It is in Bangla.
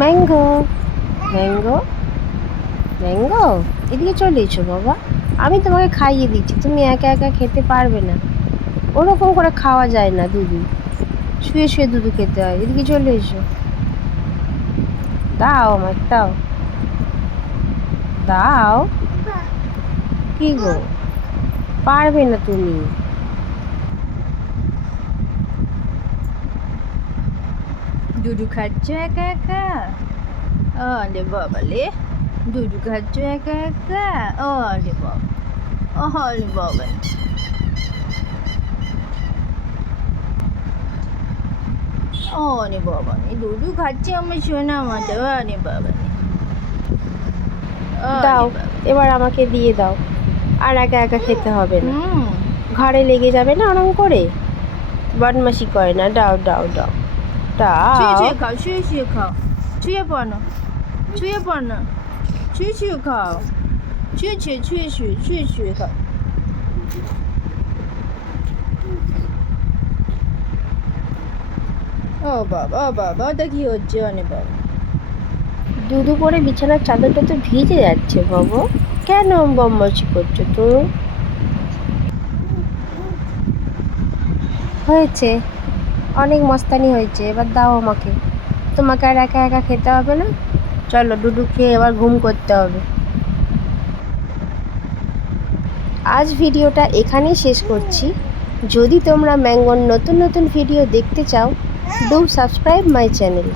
ম্যাঙ্গো ম্যাঙ্গো ম্যাঙ্গো, এদিকে চলে এসো বাবা, আমি তোমাকে খাইয়ে দিচ্ছি, তুমি একা একা খেতে পারবে না, ওরকম করে খাওয়া যায় না দুধু, শুয়ে শুয়ে দুধু খেতে হয়, এদিকে চলে এসো, দাও আমার দাও দাও। কি গো, পারবে না তুমি? দুধু খাচ্ছ একা একা? আরে বাবা লে, দুধু খাচ্ছ একা একা? আরে বাবা, আরে বাবা, আরে বাবা, দুধু খাচ্ছে আমার সোনা মতো। আরে বাবা, দাও, আরে বাবা। এবার আমাকে দিয়ে দাও, আর একা একা খেতে হবে না, হুম, ঘাড়ে লেগে যাবে না আরাম করে, বদমাশি করে না, দাও দাও দাও শুয়ে দাও। শুয়ে খাও, শুয়ে শুয়ে খাও, শুয়ে পড়ো, শুয়ে পড়ো, শুয়ে শুয়ে খাও, শুয়ে শুয়ে শুয়ে শুয়ে শুয়ে শুয়ে খাও। ও বাবা, ও বাবা, ওটা কি হচ্ছে? অনেক বাবা, দুধু পরে বিছানার চাদরটা তো ভিজে যাচ্ছে বাবু, কেন বদমাশি করছো তুমি? হয়েছে, অনেক মস্তানি হয়েছে, এবার দাও আমাকে, তোমাকে আর একা একা খেতে হবে না, চলো ডুডু খেয়ে এবার ঘুম করতে হবে। আজ ভিডিওটা এখানেই শেষ করছি। যদি তোমরা ম্যাঙ্গোর নতুন নতুন ভিডিও দেখতে চাও, ডু সাবস্ক্রাইব মাই চ্যানেল।